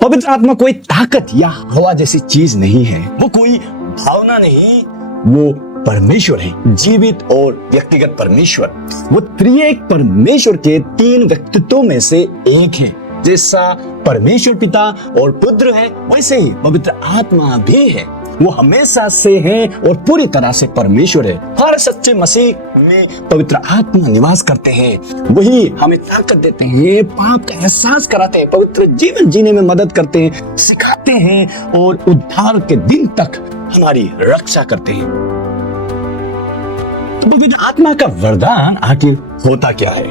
पवित्र आत्मा कोई ताकत या हवा जैसी चीज नहीं है, वो कोई भावना नहीं, वो परमेश्वर है, जीवित और व्यक्तिगत परमेश्वर। वो त्रिएक परमेश्वर के तीन व्यक्तित्वों में से एक है। जैसा परमेश्वर पिता और पुत्र है, वैसे ही पवित्र आत्मा भी है। वो हमेशा से है और पूरी तरह से परमेश्वर है। हर सच्चे मसीह में पवित्र आत्मा निवास करते हैं। वही हमें ताकत देते हैं, पाप का एहसास कराते हैं, पवित्र जीवन जीने में मदद करते हैं, सिखाते हैं और उद्धार के दिन तक हमारी रक्षा करते हैं। तो पवित्र आत्मा का वरदान आखिर होता क्या है?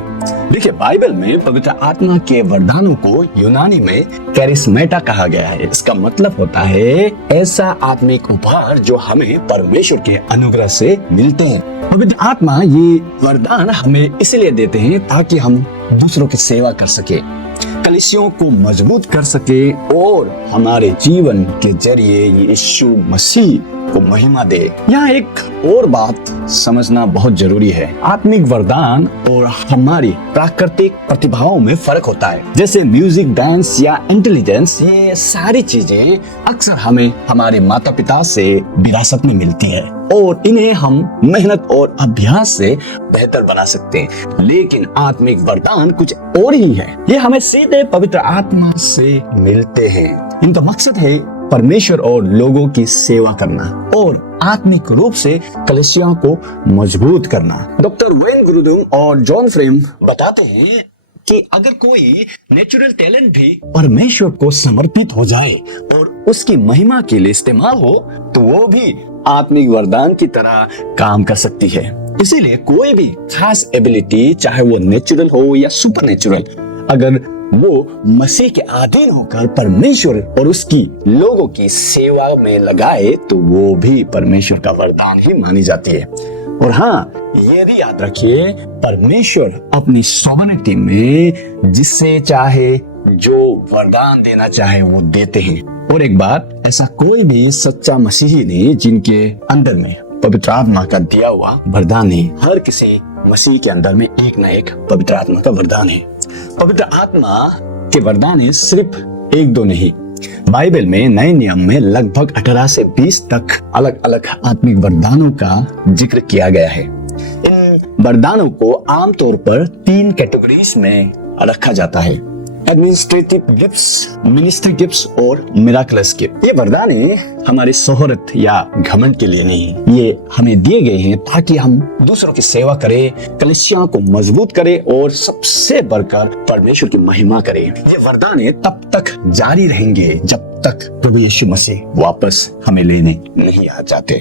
देखिए, बाइबल में पवित्र आत्मा के वरदानों को यूनानी में कैरिस्मेटा कहा गया है। इसका मतलब होता है ऐसा आत्मिक उपहार जो हमें परमेश्वर के अनुग्रह से मिलते हैं। पवित्र आत्मा ये वरदान हमें इसलिए देते हैं ताकि हम दूसरों की सेवा कर सके, कलीसियों को मजबूत कर सके और हमारे जीवन के जरिए यीशु मसीह को महिमा दे। यहाँ एक और बात समझना बहुत जरूरी है। आत्मिक वरदान और हमारी प्राकृतिक प्रतिभाओं में फर्क होता है। जैसे म्यूजिक, डांस या इंटेलिजेंस, ये सारी चीजें अक्सर हमें हमारे माता पिता से विरासत में मिलती है और इन्हें हम मेहनत और अभ्यास से बेहतर बना सकते हैं। लेकिन आत्मिक वरदान कुछ और ही है। ये हमें सीधे पवित्र आत्मा से मिलते हैं। इनका मकसद है परमेश्वर और लोगों की सेवा करना और आत्मिक रूप से कलीसियाओं को मजबूत करना। डॉक्टर वेन गुरुदुम और जॉन फ्रेम बताते हैं कि अगर कोई नेचुरल टैलेंट भी परमेश्वर को समर्पित हो जाए और उसकी महिमा के लिए इस्तेमाल हो, तो वो भी आत्मिक वरदान की तरह काम कर सकती है। इसीलिए कोई भी खास एबिलिटी, चाहे वो नेचुरल हो या सुपरनेचुरल, अगर वो मसीह के अधीन होकर परमेश्वर और उसकी लोगों की सेवा में लगाए, तो वो भी परमेश्वर का वरदान ही मानी जाती है। और हाँ, ये भी याद रखिए, परमेश्वर अपनी सॉवरेनिटी में जिससे चाहे जो वरदान देना चाहे वो देते हैं। और एक बात, ऐसा कोई भी सच्चा मसीही नहीं जिनके अंदर में पवित्र आत्मा का दिया हुआ वरदान है। हर किसी मसीह के अंदर में एक ना एक पवित्र आत्मा का वरदान है। पवित्र आत्मा के वरदान सिर्फ एक दो नहीं, बाइबल में नए नियम में लगभग 18 से 20 तक अलग अलग आत्मिक वरदानों का जिक्र किया गया है। इन वरदानों को आमतौर पर 3 कैटेगरीज में रखा जाता है: एडमिनिस्ट्रेटिव गिफ्ट्स, मिनिस्ट्री गिफ्ट्स और मिराकलस गिफ्ट। ये वरदान हमारे शोहरत या घमंड के लिए नहीं, ये हमें दिए गए हैं ताकि हम दूसरों की सेवा करें, कलीसियाओं को मजबूत करें और सबसे बढ़कर परमेश्वर की महिमा करें। ये वरदान तब तक जारी रहेंगे जब तक प्रभु यीशु मसीह वापस हमें लेने नहीं आ जाते।